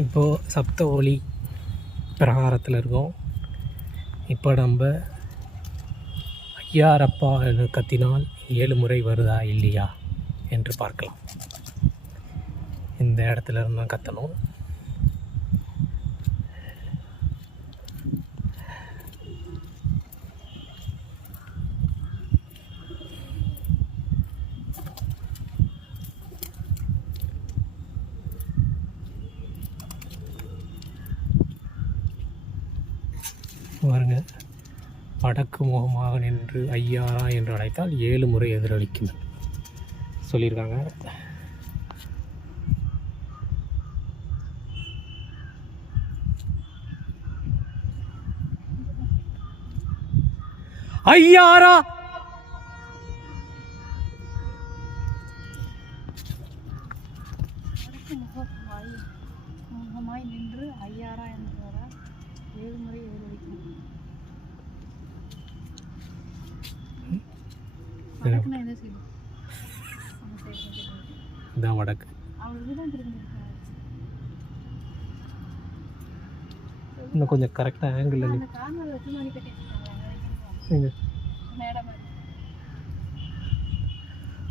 இப்போது சப்த ஒளி பிரகாரத்தில் இருக்கோம். இப்போ நம்ம ஐயாரப்பா கத்தினால் 7 முறை வருதா இல்லையா என்று பார்க்கலாம். இந்த இடத்துல இருந்து தான் கத்தணும். பாருங்க, வடக்கு முகமாக நின்று ஐயாரா என்று அழைத்தால் 7 முறை எதிரொலிக்கும் சொல்லியிருக்காங்க. ஐயாரா முகமாய் நின்று ஐயாரா என்றாரா 7 முறை எதிரொலிக்கும். இதான் வடக்கு. இன்னும் கொஞ்சம் கரெக்டாக ஆங்கிள்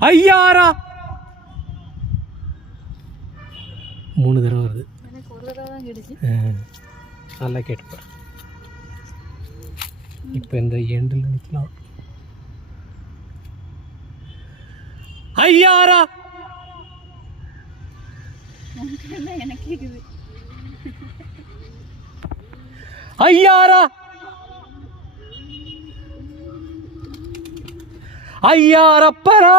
ஐயாரா 3 தடவை வருது. நல்லா கேட்டுப்பார். இப்போ இந்த எண்டில் நிற்கலாம். ஐயாரா ஐயாரா ஐயாரப்பரா